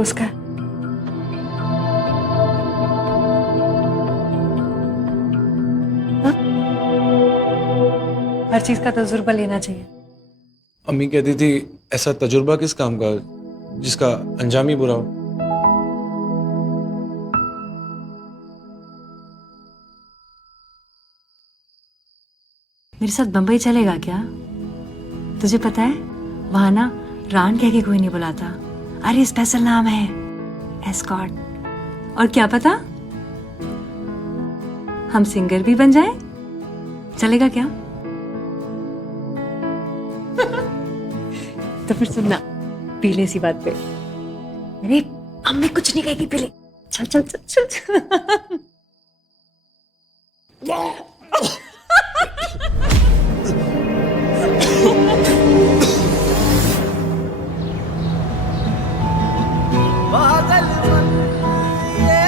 रोज का। हाँ? हर चीज का तजुर्बा लेना चाहिए। अम्मी कहती थी ऐसा तजुर्बा किस काम का जिसका अंजाम ही बुरा हो। मेरे साथ बंबई चलेगा क्या? तुझे पता है वहां ना रान कह के कोई नहीं बुलाता। अरे स्पेशल नाम है एस्कॉर्ट। और क्या पता हम सिंगर भी बन जाए। चलेगा क्या? तो फिर सुनना, पीले सी बात पे। अरे अम्मी कुछ नहीं कहेगी, पीले। चल चल चल चल, चल। पागल मन, ये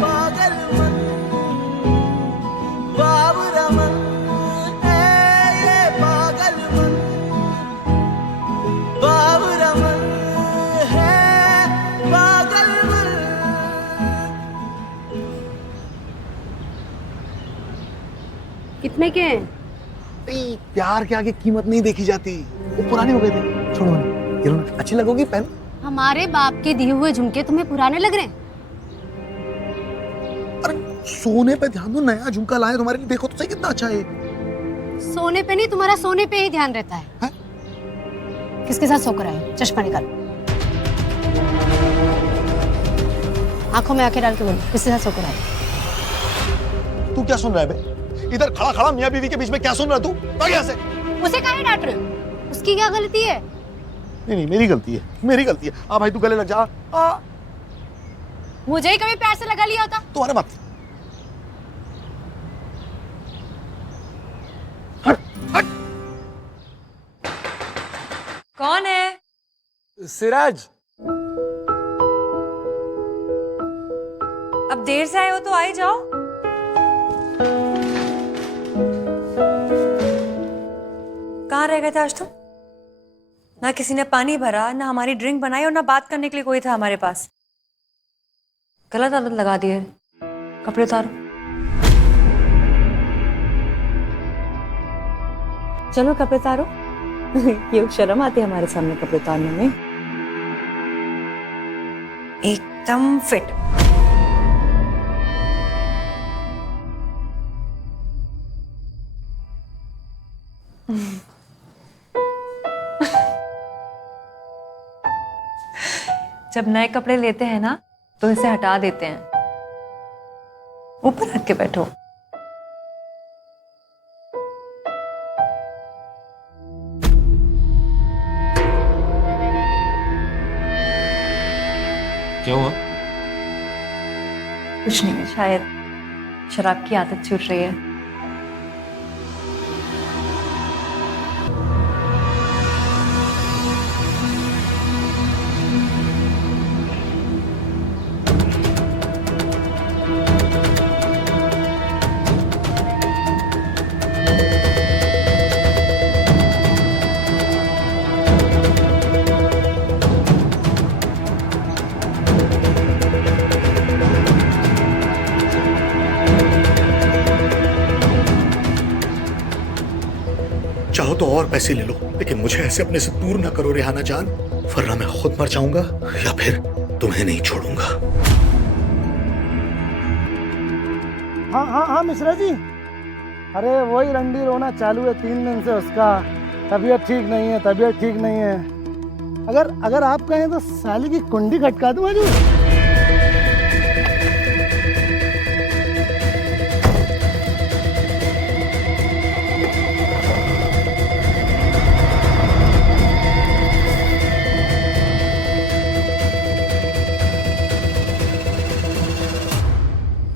पागल मन, बाबरा मन है ये पागल मन, बाबरा मन है पागल मन। कितने के हैं? नहीं, प्यार के आगे कीमत नहीं देखी जाती। वो पुराने हो गए थे। छोड़ो ये लो ना, अच्छी लगोगी पहन। हमारे बाप के दिए हुए झुमके तुम्हें पुराने लग रहे हैं? अरे सोने पे ध्यान दो, नया झुमका लाए तुम्हारे लिए, देखो तो सही कितना अच्छा है। सोने पे नहीं, तुम्हारा सोने पे ही ध्यान रहता है। है? किसके साथ सोकर आए? चश्मा निकाल, आंखों में आंखें डाल के बोलो, किसके साथ सोकर आए? तू क्या सुन रहा है बे? इधर खड़ा खड़ा मियां बीवी के बीच में क्या सुन रहा है तू? भाग यहाँ से। उसे काहे डांट रहे हो? उसकी क्या गलती है? नहीं नहीं, मेरी गलती है, मेरी गलती है। आ भाई तू गले लग जा। आ मुझे ही कभी प्यार से लगा लिया होता। तुम्हारे मत। हट हट। कौन है? सिराज, अब देर से आए हो तो आ ही जाओ। कहाँ रह गए थे आज तुम? ना किसी ने पानी भरा, ना हमारी ड्रिंक बनाई, और ना बात करने के लिए कोई था हमारे पास। गलत आदत लगा दी है। कपड़े उतारो। चलो कपड़े उतारो। ये शर्म आती है हमारे सामने कपड़े उतारने में। एकदम फिट। जब नए कपड़े लेते हैं ना तो इसे हटा देते हैं। ऊपर रख के बैठो। क्या हुआ? कुछ नहीं, शायद शराब की आदत छूट रही है। चाहो तो और पैसे ले लो, लेकिन मुझे ऐसे अपने से दूर ना करो रेहाना जान, वरना मैं खुद मर जाऊंगा या फिर तुम्हें नहीं छोड़ूंगा। हाँ हाँ हाँ मिश्रा जी, अरे वही रंडी रोना चालू है 3 दिन से। उसका तबीयत ठीक नहीं है, तबीयत ठीक नहीं है। अगर आप कहें तो साली की कुंडी खटका दूं आजू।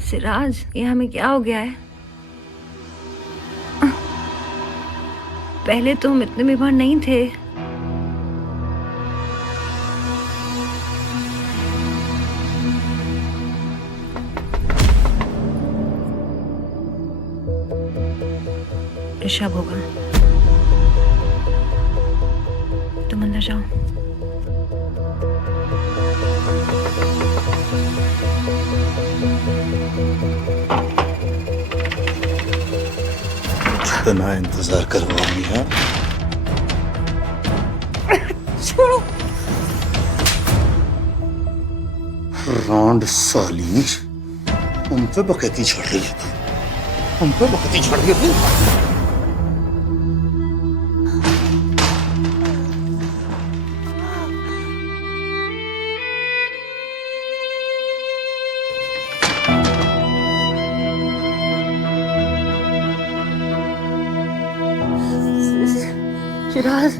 सिराज, ये हमें क्या हो गया है? पहले तो हम इतने बीमार नहीं थे। ऋषभ होगा। तुम अंदर जाओ। इतना इंतजार करवाऊंगी। हाँ छोड़ो। रांड साली, हम पे बकैती चढ़ रही है तू, हम पे बकैती चढ़ रही है तू। शिराज,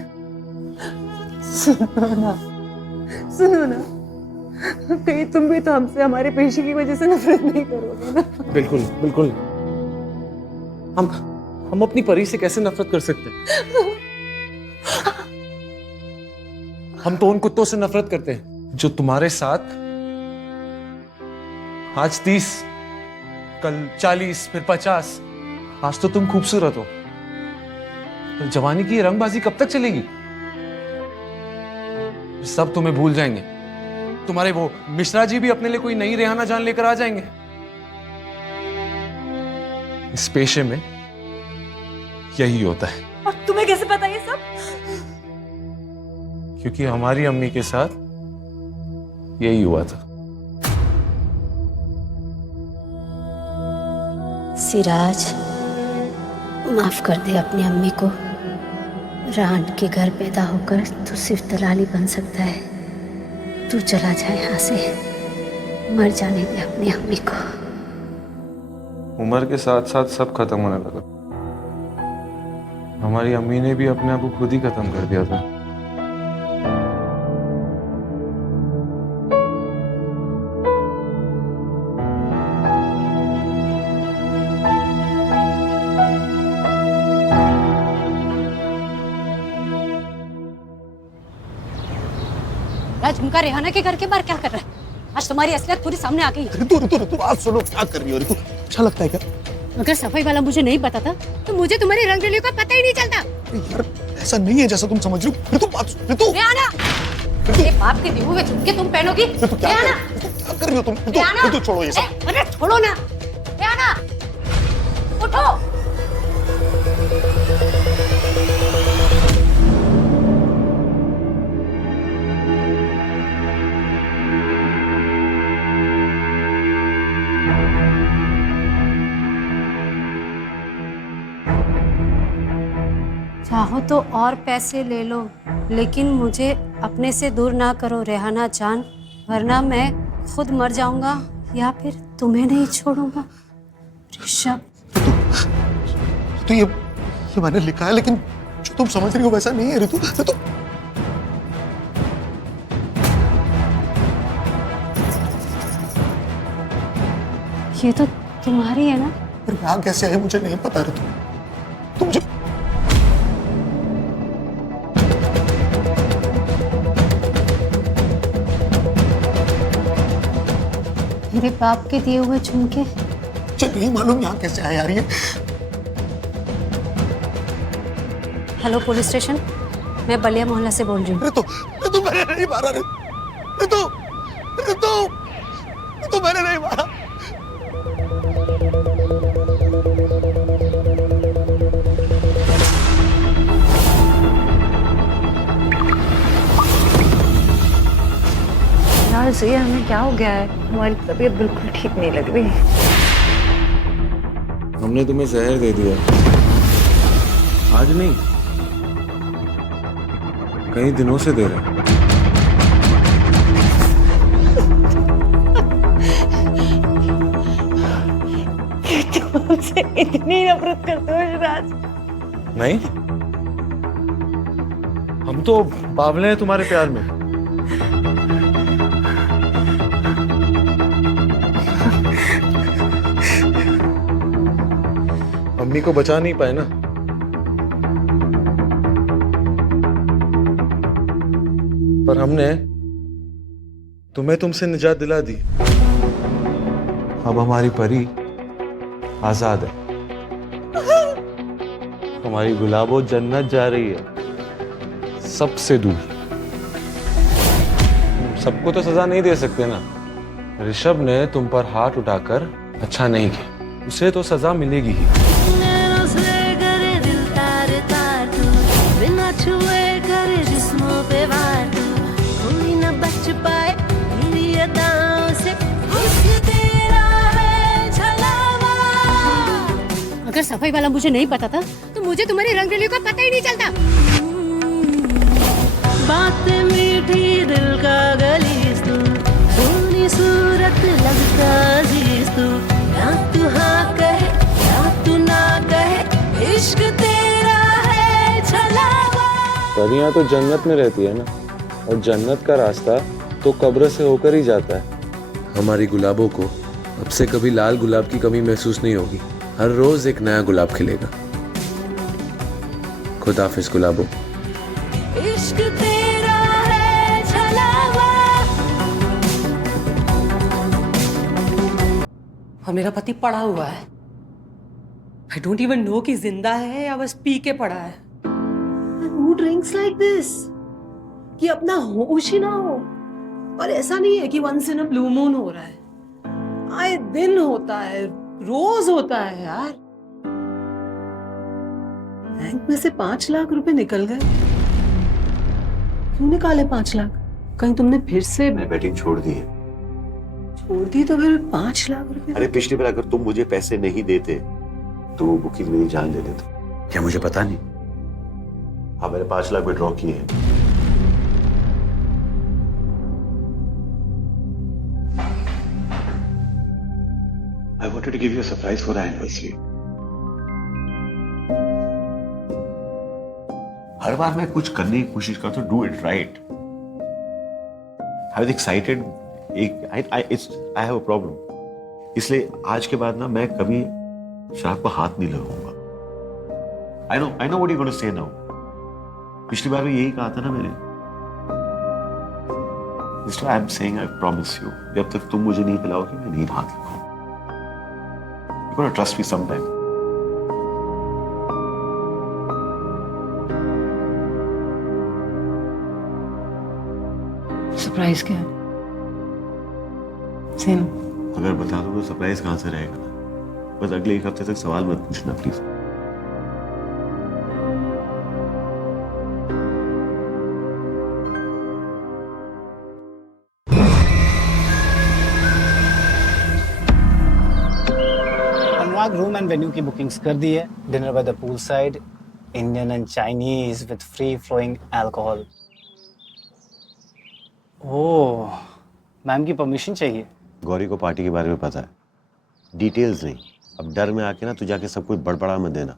सुनो ना, कहीं तुम भी तो हमसे हमारे पेशे की वजह से नफरत नहीं करोगे ना? बिल्कुल बिल्कुल। हम अपनी परी से कैसे नफरत कर सकते हैं? हम तो उन कुत्तों से नफरत करते हैं जो तुम्हारे साथ आज 30, कल 40, फिर 50। आज तो तुम खूबसूरत हो, पर जवानी की ये रंगबाजी कब तक चलेगी? सब तुम्हें भूल जाएंगे। तुम्हारे वो मिश्रा जी भी अपने लिए कोई नई रेहाना जान लेकर आ जाएंगे। इस पेशे में यही होता है। और तुम्हें कैसे पता ये सब? क्योंकि हमारी अम्मी के साथ यही हुआ था। सिराज, माफ कर दे अपनी अम्मी को। रान के घर पैदा होकर तू सिर्फ दलाली बन सकता है। तू चला जाए यहाँ से, मर जाने दे अपनी अम्मी को। उम्र के साथ साथ सब खत्म होने लगा। हमारी अम्मी ने भी अपने आप को खुद ही खत्म कर दिया था। झुमका रेहाना के घर के बाहर क्या कर रहा है? आज तुम्हारी असलियत पूरी सामने आ गई। ऋतु ऋतु ऋतु, आज सुनो क्या कर रही हो ऋतु? अच्छा लगता है क्या? अगर सफाई वाला मुझे नहीं बताता तो मुझे तुम्हारी रंगरलियों का पता ही नहीं चलता। यार ऐसा नहीं है जैसा तुम समझ रही हो। ऋतु बात ऋतु, रेहाना, तेरे बाप के दिए हुए झुमके तुम पहनोगी? ऋतु क्या कर रही हो तुम? ऋतु ऋतु छोड़ो ये सब। अरे छोड़ो ना। रेहाना, उठो। चाहो तो और पैसे ले लो, लेकिन मुझे अपने से दूर ना करो रेहाना जान, वरना मैं खुद मर जाऊंगा या फिर तुम्हें नहीं छोड़ूंगा। ऋषभ, तो ये मैंने लिखा है, लेकिन जो तुम समझ रही हो वैसा नहीं है ऋतु। ऋतु ये तो तुम्हारी है ना? पर यहाँ कैसे आई मुझे नहीं पता ऋतु। तुम जो मेरे बाप के दिए हुए झुमके। मुझे नहीं मालूम यहाँ कैसे आया यार ये। हेलो पुलिस स्टेशन, मैं बलिया मोहल्ला से बोल रही हूँ। ऋतु ऋतु मैंने नहीं मारा ऋतु ऋतु ऋतु मैंने नहीं मारा। यार ज़िया, हमें क्या हो गया है? हमारी तबीयत बिल्कुल ठीक नहीं लग रही। हमने तुम्हें जहर दे दिया। आज नहीं, कई दिनों से दे रहे हैं। तुम हमसे इतनी नफरत करते हो शिराज? नहीं, हम तो बावले हैं तुम्हारे प्यार में। अम्मी को बचा नहीं पाए ना। पर हमने तुम्हें तुमसे निजात दिला दी। अब हमारी परी आजाद है। हमारी गुलाबो जन्नत जा रही है, सबसे दूर। सबको तो सजा नहीं दे सकते ना। ऋषभ ने तुम पर हाथ उठाकर अच्छा नहीं किया, उसे तो सजा मिलेगी ही। अगर सफाई वाला मुझे नहीं पता था तो मुझे तुम्हारी रंगरलियों का पता ही नहीं चलता। बातें मीठी दिल का गलीस तू, सोनी सूरत लगता अजीज तू, ना तू हाँ कहे ना तू ना कहे, इश्क तेरा है छलावा। परियां तो जन्नत में रहती है ना, और जन्नत का रास्ता तो कब्र से होकर ही जाता है। हमारी गुलाबों को अब से कभी लाल गुलाब की कमी महसूस नहीं होगी। हर रोज एक नया गुलाब खिलेगा। खुदा हाफिज गुलाबों। इश्क तेरा है छलावा। और मेरा पति पड़ा हुआ है। आई डोंट इवन नो कि जिंदा है या बस पी के पड़ा है। Who drinks like this? कि अपना होश ही ना हो। और ऐसा नहीं है कि once in a blue moon हो रहा है, आए दिन होता है, रोज होता है यार। बैंक में से 5 लाख रुपए निकल गए। क्यों निकाले 5 लाख? कहीं तुमने फिर से मैं बैटिंग छोड़ दी है। छोड़ दी? तो फिर 5 लाख रुपए। अरे पिछली बार अगर तुम मुझे पैसे नहीं देते तो वो बुकिंग मेरी जान ले लेते। क्या मुझे पता नहीं? हाँ, मैंने 5 लाख विड्रॉ किए हैं। I wanted to give you a surprise for our anniversary. हर बार मैं कुछ करने की कोशिश करता हूँ, do it right. I was excited. I have a problem. इसलिए आज के बाद ना मैं कभी शराब को हाथ नहीं लगाऊंगा। I know what you're going to say now. पिछली बार भी यही कहा था ना मैंने। इसलिए I am saying I promise you. जब तक तुम मुझे नहीं पिलाओगे मैं नहीं हाथ लगाऊंगा। You're going to trust me sometime. Surprise क्या है? सेम। अगर बता दूं तो सरप्राइज कहां से रहेगा ना। बस अगले 1 हफ्ते तक सवाल मत पूछना please. Anurag room and venue की बुकिंग्स कर दी है। Dinner by the pool side, Indian and Chinese with free flowing alcohol. Oh, ma'am की परमिशन चाहिए। गौरी को पार्टी के बारे में पता है, डिटेल्स नहीं। अब डर में आके ना तू जाके सब कुछ बड़बड़ा मत देना।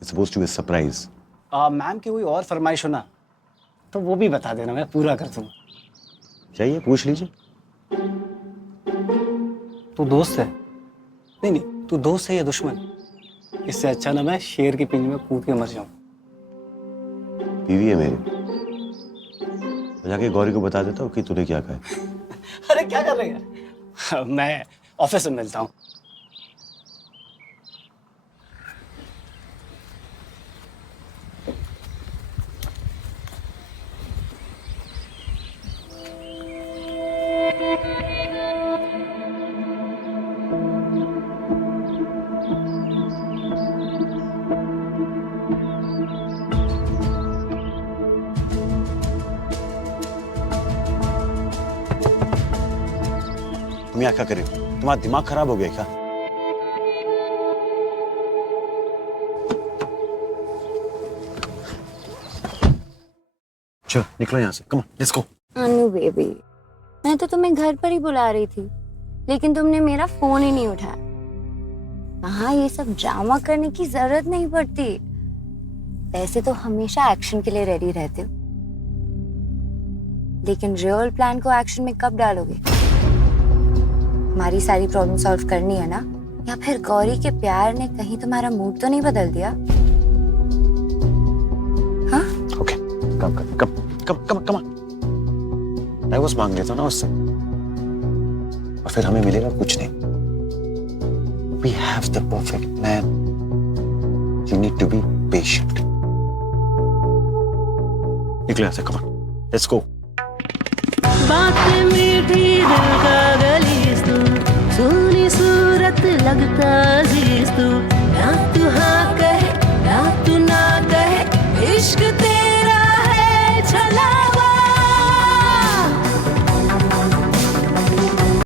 It's supposed to be surprise. Ma'am की कोई और फरमाइश हो ना तो वो भी बता देना, मैं पूरा कर दूंगा। चाहिए पूछ लीजिए। तू दोस्त है? नहीं, तू दोस्त है या दुश्मन? इससे अच्छा ना मैं शेर की पिंजरे में कूद के मर जाऊं। बीवी है मेरी। तो जाके गौरी को बता देता हूँ कि तूने क्या कहा है। अरे क्या कर रहे हैं? मैं ऑफिस में मिलता हूँ। तुम यहाँ क्या कर रहे हो? तुम्हारा दिमाग खराब हो गया क्या? चलो निकलो यहाँ से। Come on, let's go. Anu baby, मैं तो तुम्हें घर पर ही बुला रही थी, लेकिन तुमने मेरा फोन ही नहीं उठाया। हाँ, ये सब ड्रामा करने की जरूरत नहीं पड़ती। वैसे तो हमेशा एक्शन के लिए रेडी रहते हो, लेकिन रियल प्लान को एक्शन में कब डालोगे? हमारी सारी प्रॉब्लम सॉल्व करनी है ना? या फिर गौरी के प्यार ने कहीं तुम्हारा मूड तो नहीं बदल दिया? हाँ? ओके, कम डाइवोर्स मांग लेता ना उससे, और फिर हमें मिलेगा कुछ नहीं। We have the perfect plan. You need to be patient. निकलो यहाँ से, come on, let's go. बातें मीठी दिल का